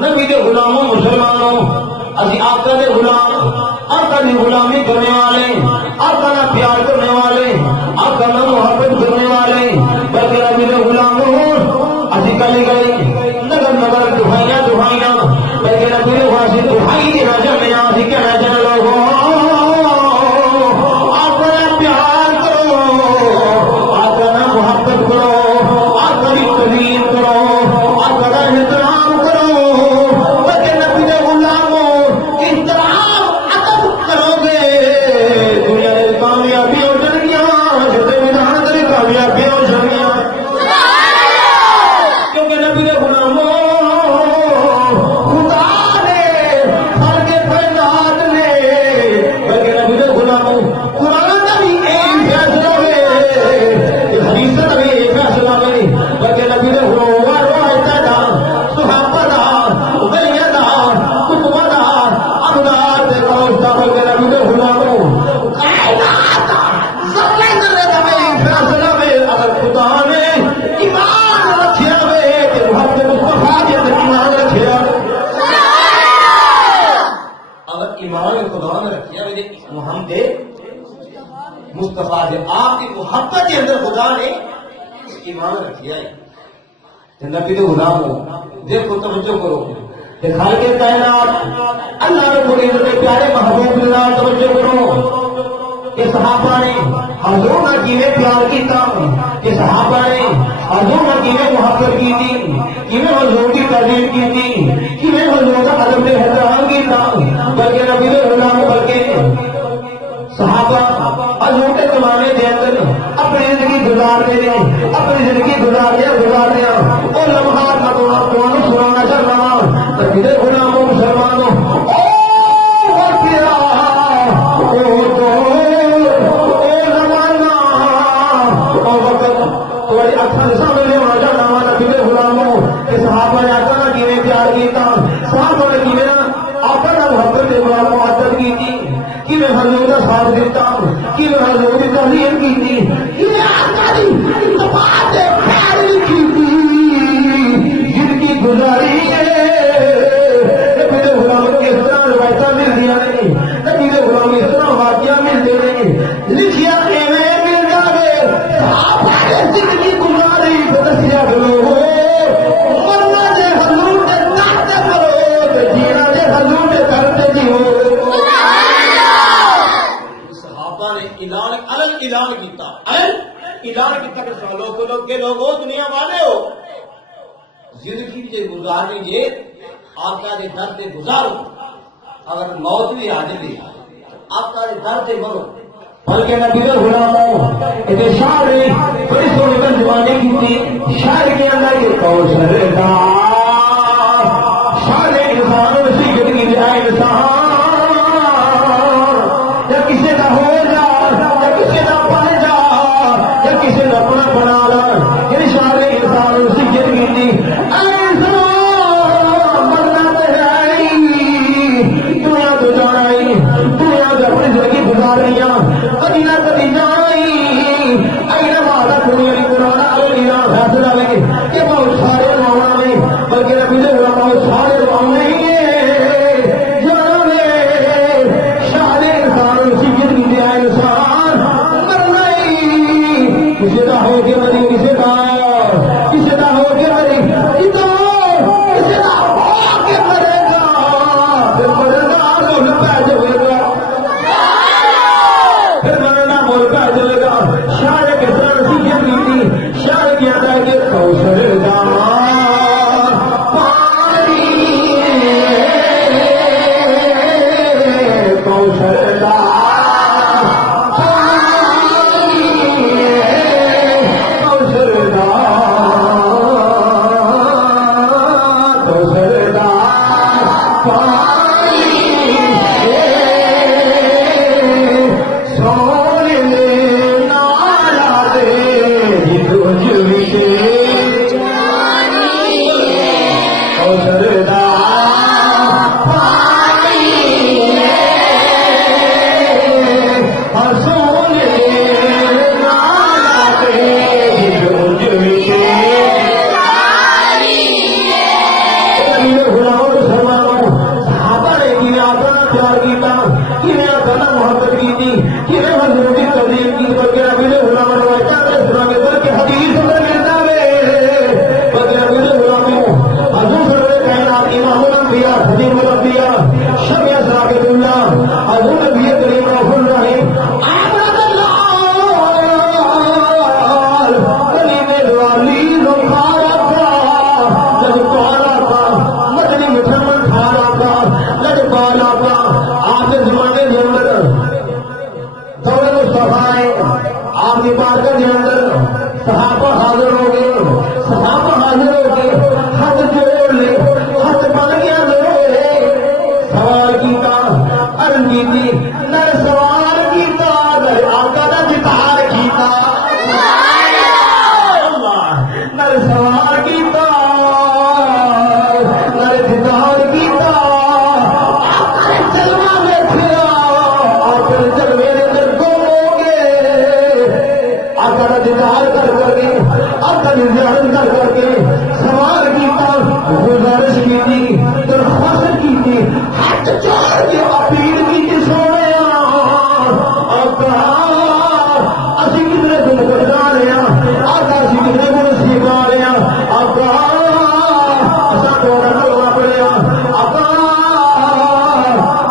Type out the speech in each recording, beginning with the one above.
نبی دے غلاموں مسلمانوں اسی آقا دے غلام، آقا دی غلامی کرنے والے، آقا نہ پیار کرنے والے، آقا نہ محبت کرنے والے، بلکہ نبی دے غلاموں اسی کلی گئی نگر نگر دہائیاں دہائیاں، بلکہ نبی دے واسطے دہائی دینا چاہتے ہیں، اسی کہنا چاہتے لوگوں آقا نہ پیار کرو، آقا نہ محبت کرو، آقا کی تعظیم کرو، آقا کا احترام کرو، بلکہ نبی دے غلاموں احترام ادب کرو گے دنیا میں کامیابی ہو جائے گی، جیسے میدان میں کامیابی ہو جائے گی، کیونکہ نبی دے غلاموں خدا نے خالق کائنات نے، بلکہ نبی دے غلاموں قرآن کا بھی ایک فیصلہ ہے، حدیث کا بھی ایک فیصلہ ہے، بلکہ نبی دے غلاموں روایت دا صحابہ دا ولیاں دا کتبہ دا ابدال دے قوس دا، بلکہ نبی دے غلاموں کائنات ذرے ذرے دا بھی ایک فیصلہ ہے، اگر خدا نے ایمان رکھیا ہوئے کہ محمد مصطفیٰ کے اندر ایمان رکھیا، اگر ایمان خدا نے رکھیا ہوئے محمد مصطفیٰ کے آپ کی محبت کے اندر خدا نے ایمان رکھیا ہے، نبی دے غلاموں دیکھو توجہ کرو کہ خالق کائنات اللہ رب العزت کے پیارے محبوب کے نام توجہ کرو کہ صحابہ نے حضور نے کیویں پیار کیتا، کہ صحابہ نے حضور نے کیویں محبت کی تھی، کیویں حضور کی تعظیم کی تھی، کیویں حضور کا ادب سے احترام کیتا، بلکہ نبی دے غلاموں بلکہ صحابہ حضور کے زمانے کے اندر اپنی زندگی گزارتے ہیں، اپنی زندگی گزارتے اور لمحات میں تو آپ کو سنانا چل رہا نبی دے غلاموں مسلمانوں سامنے ہونا چاہتا ہوں نبی دے غلاموں کہ صحابہ نے آقا نہ کیویں پیار کیتا، صحابہ نے کیویں آقا نہ محبت دے غلاموں عادت کی تھی، کیویں حضور کا ساتھ دیتا، کیویں حضور کی تعظیم کی تھی، کیویں آقا دی اتباع سے پیروی کی تھی، جن کی گزاری ہے نبی دے غلاموں کی اس طرح روایتاں ملدیاں نہیں، نبی دے غلاموں اس طرح واقعہ ملتے نہیں، لکھیا ایویں مل جاوے صحابہ نے زندگی گزاری بدسیا کرو، مرنا جے حضور دے در تے کرو تے جینا جے حضور دے در تے جیو۔ صحابہ نے اعلان کیتا کہ لوگوں دنیا والے ہو زندگی جے گزارنی جے آقا دے در تے گزارو، اگر موت بھی حاضر ہے آقا دے در تے مرو، بلکہ نبی دے غلاموں یہ شاعر بڑی سونی ترجمانی کی تھی، شاعر کے اندر یہ کوثر دا شاعر انسان اسی زندگی جائے انسان یا کسی کا ہو جا یا کسی کا پڑ جا یا کسی کا اپنا بنا لا، یہ شاعر انسان اسی زندگی تھی مرنا تو ہے دنیا تو جانا ہی، دنیا سے اپنی زندگی گزارنیاں کبھی نہ کبھی جائی، اگلے مالا دنیا کی پرانا اگلیاں فیصلہ لگے کہ بہت سارے رونا نہیں، بلکہ نبی دے غلاموں سارے رونا نہیں ہے جانا میں شاہد انسان اسی زندگی دیا انسان مرنا ہی، کسی کا ہو کے مری، کسی کا ہو کے مری، کسی کا ہو کے مرے گا، پھر مرے گا لوگ پہ جائے گا، پھر مرنا مول پہ جائے گا، شاعر کے سر سیکھ لی تھی، شاعر کی ادا کے کوثر دا پانی کوثر دا پانی کوثر دا کوثر دا پانی سونے نالا دے تجھ کوثر دا پانی ہر سونے نالا دے تجھ غلاموں مسلمانوں صحابہ نے کی آقا نہ پیار کیتا کیویں آقا نہ محبت کیتی کیویں حضور دی تقریر کی بلکہ نبی دے غلام روایتاں دے سنا کے بلکہ حدیث اندر ملدا وے بلکہ نبی دے غلاموں حضور سرور کائنات امام الانبیاء خاتم الانبیاء شفیع صاحب اللہ حضور نبی کریم رسول اللہ احمد اللہ کلیم والی لوکھارا کا جب پالا کا مدنی مٹھمن کھارا کا لڑ پالا کا آپ کے زمانے کے اندر دور مصطفیٰ آپ کی بارگاہ کے اندر صحابہ حاضر ہو گئے صحابہ حاضر ہو گئے ہاتھ جوڑ لے ہاتھ بن گیا لوگ سوال کیتا عرض کیتی نر سوال کیتا نر آقا دا جتار کیتا نر سوال کیتا نر جتار کیتا آقا جلوہ بیٹھیا آقا جلوے نے اندر گم ہو گئے آقا دا جتار کر کے آقا نے زیارت کر کے سوال کیتا گزارش کیتی درخواست کیتی ہاتھ جوڑ کے اپیل کیتی سونے آقا اسی کتنے گن کرنا رہے ہیں آقا اسی کتنے گن سیکھا رہے ہیں آقا اسا تھوڑا کلمہ پڑھیا آقا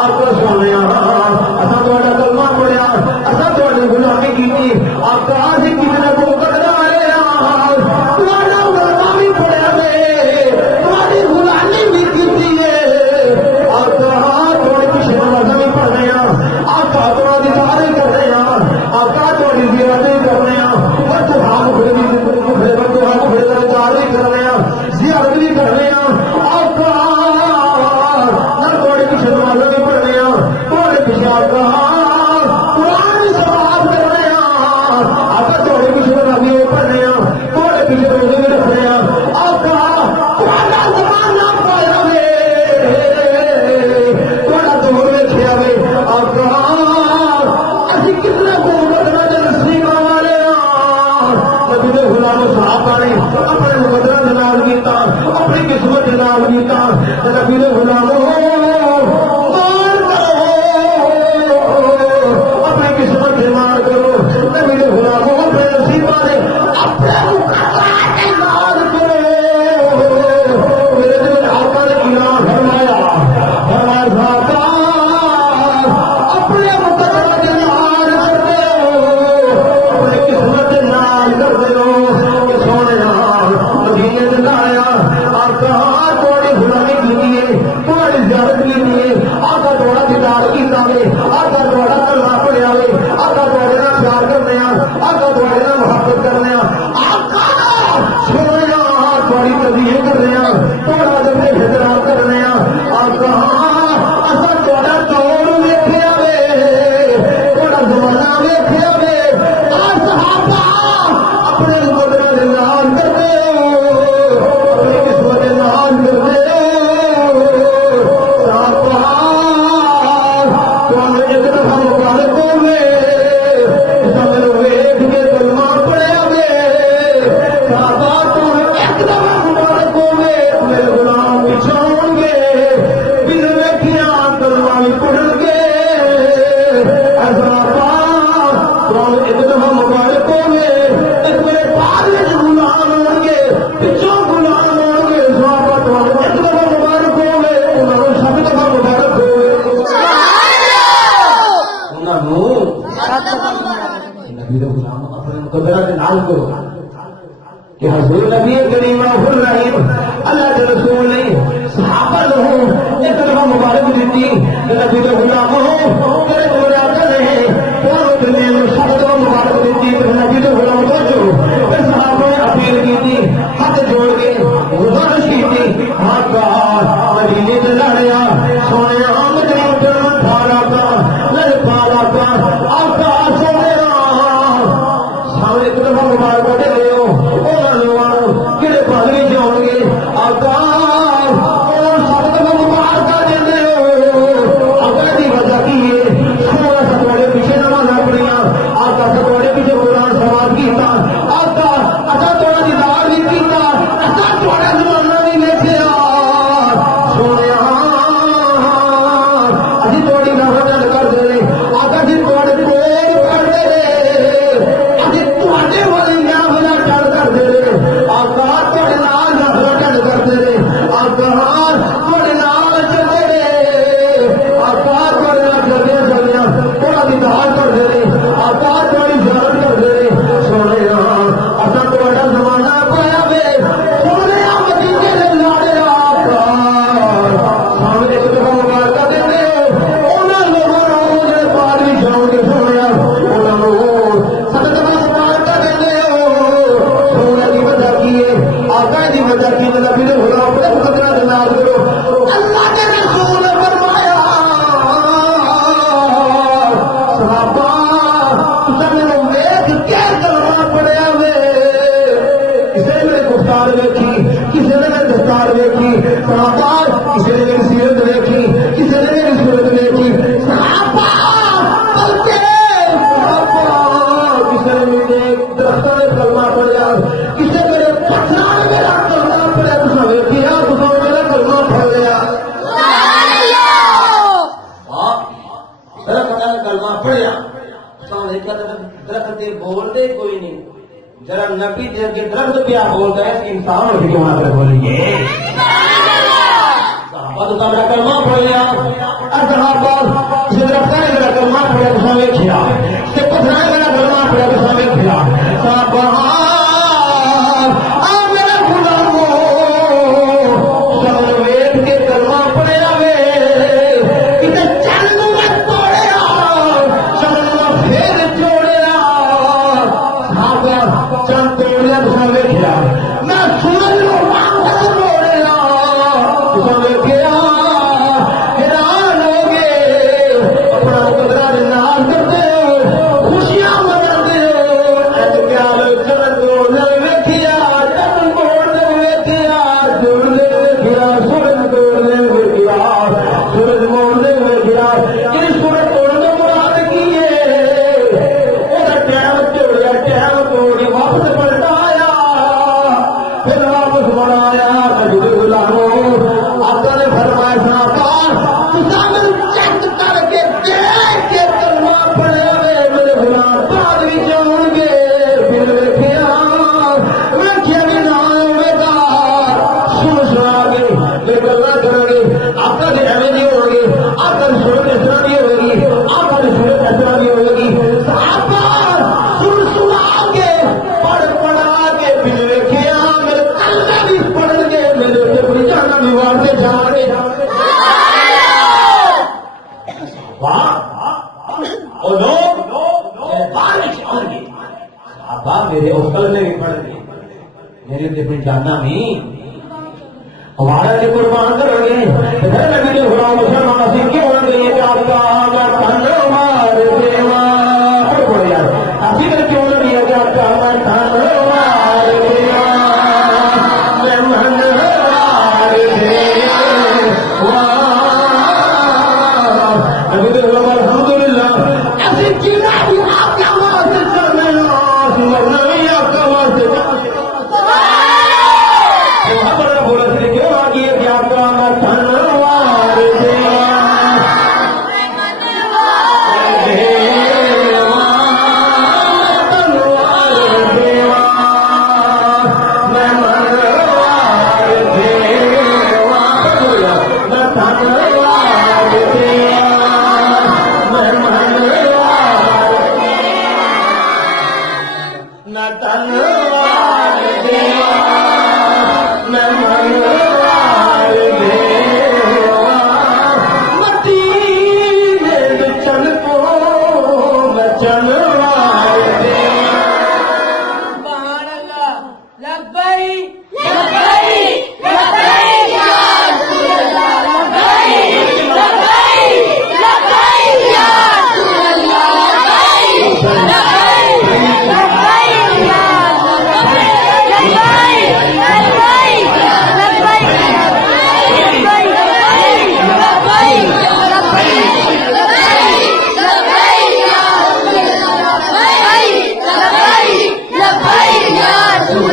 آقا سونے اسا تھوڑا کلمہ پڑھیا اسا تھوڑی غلامی کیتی آقا اسی کتنے گن کرنا رہے ہیں تھوڑا کلمہ بھی پڑھیا وے تھوڑی غلامی بھی کیتی ہے آقا تھوڑی پیچھے نماز بھی پڑھنے ہیں آقا تھوڑا دیدار کرنے ہیں آقا تھوڑی زیارتیں کرنے ہیں اور تمہارا کھڑے بھی تمہارا کھڑے کر دیدار بھی کرنے ہیں زیارت بھی کرنے ہیں آقا نہ تھوڑی پیچھے نماز بھی پڑھنے ہیں تھوڑے پیچھے آقا قرآن بھی سماعت کرنے ہیں آقا تھوڑے پیچھے نماز بھی پڑھنے ہیں تھوڑے پیچھے روزے بھی رکھنے ہیں آقا تھوڑا زمانہ پایا وے تھوڑا دور ویکھیا وے آقا اسی کتنا کو بدنا دل سیکھا والے نبی دے غلام صحابہ نے اپنے مقدرہ جناب کیتا اپنی قسمت جناب کیتا نبی دے غلاموں مان کرو اپنی قسمت جناب کرو نبی دے غلاموں اپنے نصیبہ نے اپنے مقدرات جناب کرو میرے دل آقا نے اعلان فرمایا صحابہ اپنے مقدرات جناب کرتے ہو اپنی قسمت جناب کرتے ہو کہ سونے مدینے میں لایا آقا تھوڑی غلامی کی ہے تھوڑی زیارت کی ہے آقا تھوڑا دیدار کیتا ہے آقا تھوڑا کلمہ پڑھیا ہے آقا تھوڑے نال پیار کرنے ہیں آقا تھوڑے نال محبت کرنے ہیں آقا سونے تھوڑی تربیت کرنے ہیں تھوڑا جب احترام کرنے ہیں آقا اسا تھوڑا دور ویکھیا وے تھوڑا زمانہ ویکھیا وے صحابہ اپنے مقدرہ دے نال کرتے ہو اپنی قسمت دے نال کرتے ہو صحابہ تم ایک دفعہ مبارک ہوئے سمجھ ویکھ کے کلمہ پڑھیا وے صحابہ تم ایک دفعہ مبارک ہوئے میرے غلام بچھاؤ گے بن ویکھیا کلمہ بھی پڑھ گے صحابہ تم ایک دفعہ مبارک ہوئے ایک میرے بعد میں غلام ہوں گے پچھوں غلام ہوں گے صحابہ تم ایک دفعہ مبارک ہوئے انہوں نے سب دفعہ مبارک ہوئے انہوں نبی دے غلام اپنے مقدرہ دے نال کرو کہ حضور نبی کریم الرحیم اللہ کے رسول نے صحابہ لوگوں ایک دفعہ مبارک دیتی نبی دے غلاموں تیرے تیرے آقا نے پورے دنیا میں سب دفعہ مبارک دیتی نبی دے غلام توجہ پھر صحابہ نے اپیل کی تھی ہاتھ جوڑ کے گزارش کی تھی آقا مدینے سے لڑیا سونے مدنی مٹھمن کھارا کا لڑ پالا کا آقا سونے سامنے ایک دفعہ مبارک دے رہے ہو کہڑے پادری جاؤ گے آقا سب دفعہ مبارک دے ہو آقا کی وجہ کی ہے تھوڑا سا تھوڑے پیچھے نماز پڑھیا آقا سا تھوڑے پیچھے قرآن سماعت کیتا آقا اچھا تھوڑا دیدار بھی کیتا اچھا تھوڑا زمانہ بھی دیکھا کسی نے میری سیرت دیکھی کسی نے میری صورت دیکھی صحابہ بلکہ کسی نے میرے درختوں نے کلمہ پڑھیا کسی میرے پتھراں نے میرا کلمہ پڑھیا تساں ویکھیا تساں میرا کلمہ پڑھ لیا درخت نے کلمہ پڑھیا درخت بولتے کوئی نہیں ذرا نبی دے کے درخت پیا بولتا ہے انسان اٹھ کے وہاں پر بولیے صحابہ تو میرا کلمہ پڑھ لیا صحابہ کسی درخت نے میرا کلمہ پڑھیا تو سامنے کھیا کسی پتھر نے میرا کلمہ پڑھیا تو سامنے کھیا صحابہ میرا غلامو سب ویٹ کے کلمہ پڑھیا وے کسی چند میں توڑیا چند میں پھر جوڑیا صحابہ چند توڑیا تو سامنے کھیا میں سورج کو واپس موڑیا تو سامنے کھیا حیران ہو گئے اپنا قدرہ ناز کرتے ہو خوشیاں مناتے ہو خیال چند توڑنے ویکھیا چند توڑنے ویکھیا جوڑنے ویکھیا سورج توڑنے ویکھیا سورج موڑنے ویکھیا کہ سورج توڑنے مراد کی ہے وہ ٹائم توڑیا ٹائم توڑ واپس پلٹا آیا پھر واپس مڑ آیا نبی غلامو آقا نے فرمایا صحابہ تساں مینوں چیک کر کے دیکھ کے کلمہ پڑھیا وے میرے غلام بعد وچ آؤ گے پھر ویکھیا بھی نہ ہوے گا سنا گے یہ گلاں کرن گے آقا دے ایویں نہیں ہون گے آقا دی صورت اس طرح نہیں ہوے گی آقا دی صورت اس طرح نہیں ہوے گی صحابہ سنا کے پڑھ پڑھا کے پھر ویکھیا میرے کلمہ بھی پڑھ کے میرے تے بڑی جانا بھی واسطے جا رہے واہ او لوگ شیطان وچ آن گے صحابہ میرے اس کلمے بھی پڑھ گئے میرے تے بڑی جانا بھی ہمارا کے قربان کرو گے پھر نبی نے غلام مسلمان سے کیوں ہو گئی کہ آپ کا آگا تھن مار دیوا پڑھو یار اسی طرح کیوں نہیں ہے کہ آپ کا آگا تھن مار دیوا میں من مار دیوا نبی نے غلام الحمدللہ ایسی چیزیں بھی آپ کے آواز سے کرنے ورنہ نہیں آپ کا آواز سے بولا سے کیوں آ گئی کہ آپ کا میں تھنوار دیوا تھنوار دیوا میں منوار دیوا میں تھنوار دیوا میں منوار میں تھنوار دیوا میں منوار دیوا مٹی میں چل کو میں چنوار دیوا سبحان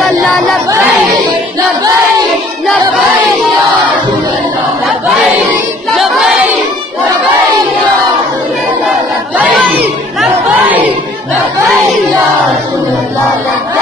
اللہ لبیک لبیک لبیک یا رسول اللہ لبیک لبیک لبیک یا رسول اللہ لبیک لبیک لبیک یا لبیک